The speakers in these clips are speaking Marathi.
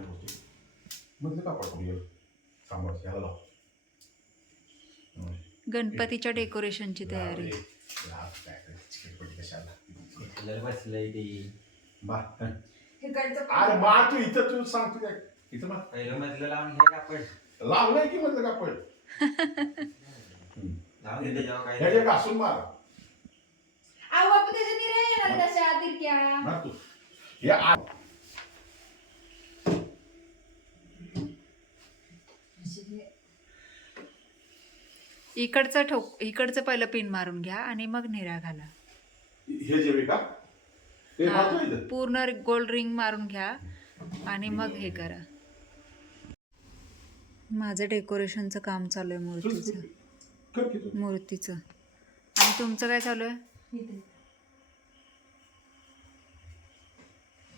नाही होते मधले कापड करूया सांबार ह्याला लाव हं. गणपतीच्या डेकोरेशनची तयारी. अरे, कलर बसलंय ते हं. अरे इथं तू सांग तू काय इथं पहिलं मधलं लावून घ्या कापड लावलंय की मधलं कापड. लावून दे त्याच्यावर काय ह्याच्या घासून मार अहो बापू त्याच्या येणार तशा तिरक्या मार तू हे आ- इकडचं ठोक इकडचं पहिलं पिन मारून घ्या आणि मग निरा घाला. हे जेवे का? ते हा, मारतो इथं. पूर्ण गोल्ड रिंग मारून घ्या आणि मग हे करा. माझं डेकोरेशनचं काम चालू आहे मूर्तीचं. कर की तू. मूर्तीचं. आणि तुमचं काय चालू आहे? इथे.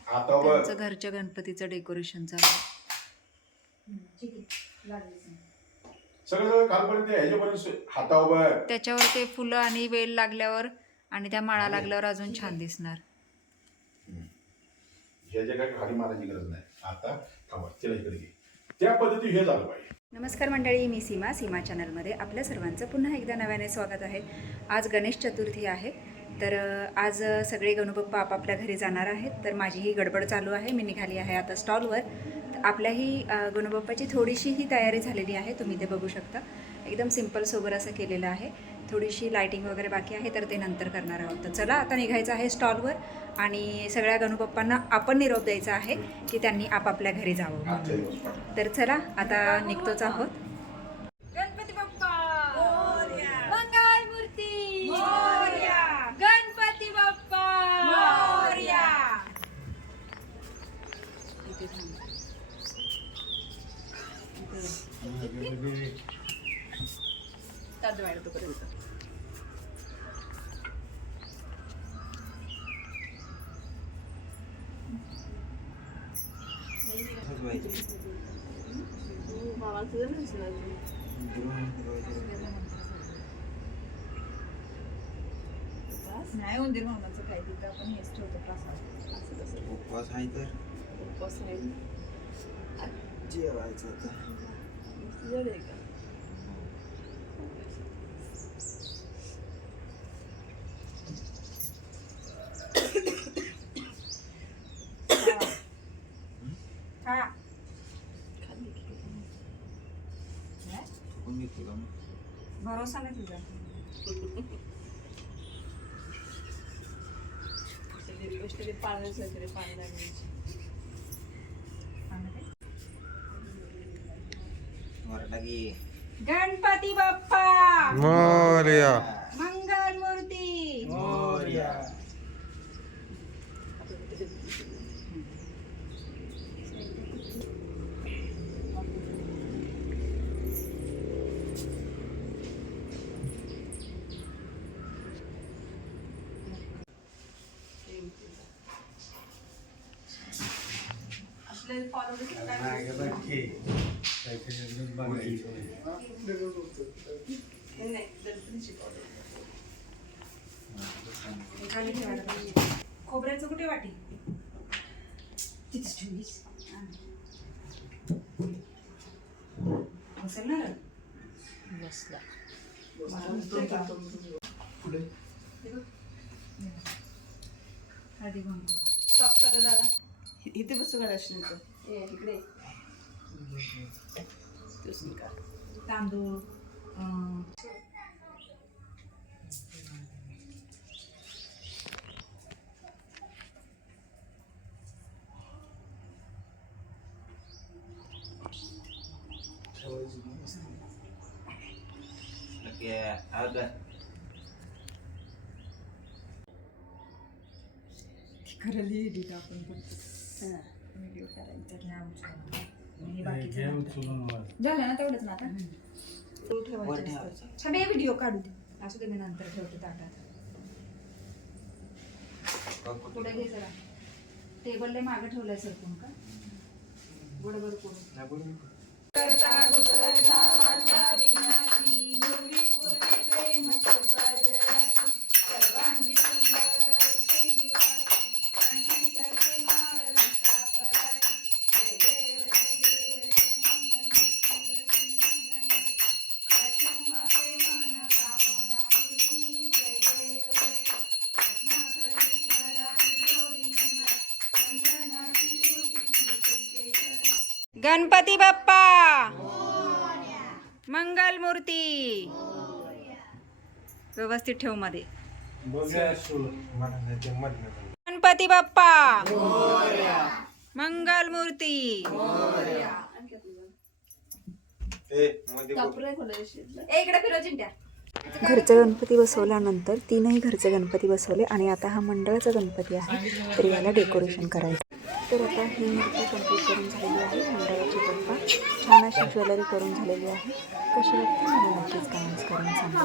आता बघ. त्यांचं घरच्या गणपतीचं डेकोरेशन चालू आहे. सगळं सगळं खालपर्यंत ह्याच्यापर्यंत सु- हातावर बघ. त्याच्यावर ते फुलं आणि वेल लागल्यावर आणि त्या माळा लागल्यावर अजून छान दिसणार. ह्याच्या काय खाली मारायची गरज नाही. आता थांबा त्याला इकडे घे. त्या पद्धती हे झालं पाहिजे. नमस्कार मंडळी मी सीमा सीमा चॅनलमध्ये आपल्या सर्वांचं पुन्हा एकदा नव्याने स्वागत आहे. आज गणेश चतुर्थी आहे. तर आज सगळे गणुबाप्पा आपापल्या घरी जाणार आहेत. तर माझी ही गडबड चालू आहे. मी निघाली आहे आता स्टॉलवर. आपल्याही गणुबाप्पाची थोडीशी ही तयारी झालेली आहे. तुम्ही ते बघू शकता. एकदम सिंपल सोबर असं केलेलं आहे. थोडीशी लायटिंग वगैरे बाकी आहे तर ते नंतर करणार आहोत. तर चला आता निघायचं आहे स्टॉलवर आणि सगळ्या गणुबाप्पांना आपण निरोप द्यायचा आहे की त्यांनी आपापल्या घरी जावं तर चला आता निघतोच आहोत गणपती बाप्पा मंगल मूर्ती गणपती बाप्पा नाही उंदीर मामाचं काय तिथं आपण हेच ठेवतो प्रसाद. असं तसं. उपवास आहे तर? उपवास नाही. जेवायचं होतं तुझं आहे का हा खाल्ली की काय? नाही? चुकून घेतो का मग? भरोसा नाही तुझा तरी गोष्ट ते पाण्याचं तरी पाणी लागण्याची वरडा की. गणपती बाप्पा! मोरया मंगल मूर्ती मोरया असले फॉलो. खोबऱ्याचं कुठे वाटी? तिथेच ठेवलीस. बसेल ना? बसला. हळदी स्टॉप करा दादा. इथे बसू का दर्शनाचं? ए इकडे. का? तांदूळ अं, ओके आता करायला एडिट आपण करतो व्हिडिओ करायचा घ्या उचलून. आणि बाकीचं झालं ना तेवढंच ना आता? ठेवायचा छबे व्हिडिओ काढू दे. असू दे मी नंतर ठेवते ताटात. पुढे घे जरा. टेबलला मागं ठेवलंय सरकून का? बरोबर करून सर्वांगी गणपती बाप्पा! मंगल मूर्ती व्यवस्थित ठेवमध्ये. गणपती बाप्पा! मंगल मूर्ती इकडे चिंट्या. घरचं गणपती बसवल्यानंतर तीनही घरचे गणपती बसवले आणि आता हा मंडळाचा गणपती आहे. तर याला डेकोरेशन करायचं. तर आता ही मूर्ती कंप्लीट करून झालेली आहे. मंडळाची बाप्पा छान अशी ज्वेलरी करून झालेली आहे. कशी वाटते मला नक्कीच कमेंट्स करून सांगा.